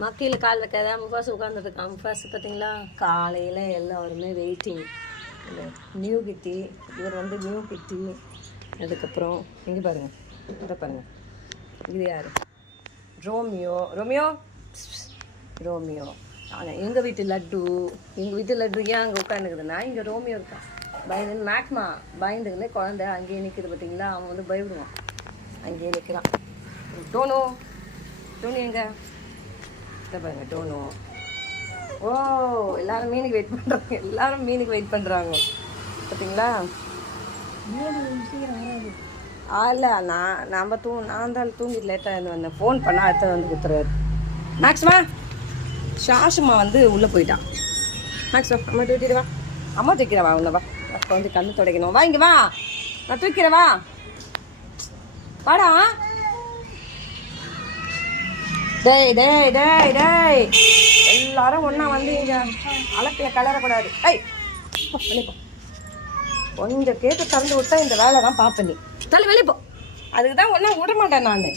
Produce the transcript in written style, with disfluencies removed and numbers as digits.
மக்கையில் கால் வைக்காத முஃபாஸ் உட்காந்துருக்கான். முஃபாஸ் பார்த்தீங்களா காலையில் எல்லோருமே வெயிட்டிங். நியூ கிட்டி, இவர் வந்து நியூ கிட்டி. அதுக்கப்புறம் இங்கே பாருங்கள், இதை பாருங்கள், இது யார்? ரோமியோ. ரோமியோ ரோமியோ எங்கள் வீட்டு லட்டு. எங்கள் வீட்டு லட்டு ஏன் அங்கே உட்காந்துக்குதுன்னா இங்கே ரோமியோ இருக்கான். பயந்து மேக்மா பயந்துக்குன்னு குழந்தை அங்கேயே நிற்குது பார்த்தீங்களா. அவன் வந்து பயப்படுவான், அங்கேயே நிற்கிறான். டோனோ டோனி எங்க? இதை பாருங்க டோனோ. ஓ எல்லாரும் மீனுக்கு வெயிட் பண்ணுறாங்க, எல்லாரும் மீனுக்கு வெயிட் பண்ணுறாங்க பார்த்தீங்களா. இல்லை நான் தான் தூங்கிட்டு லேட்டாக இருந்து வந்தேன். ஃபோன் பண்ணால் அடுத்த வந்து கொடுத்துருவாரு. மேக்ஸ்மா ஷாஷுமா வந்து உள்ளே போயிட்டான். மேக்ஸ்மா அம்மா தூக்கிடுவா, அம்மா தூக்கிறவா உன்னவா. அப்போ வந்து கண்ணு துடைக்கணும். வா இங்கே வா, நான் தூக்கிறவா, வாடா. டேய் டேய் டேய் டேய் எல்லாரும் ஒன்றா வந்து இங்கே அலப்பில் கலரக்கூடாது. ஐய் வெளியே போ, கொஞ்சம் கேட்டு திறந்து விட்டா இந்த வேலை தான் பார்ப்பேன். நீ தள்ளி வெளியே போ. அதுக்கு தான் ஒன்றா விட மாட்டேன் நான்.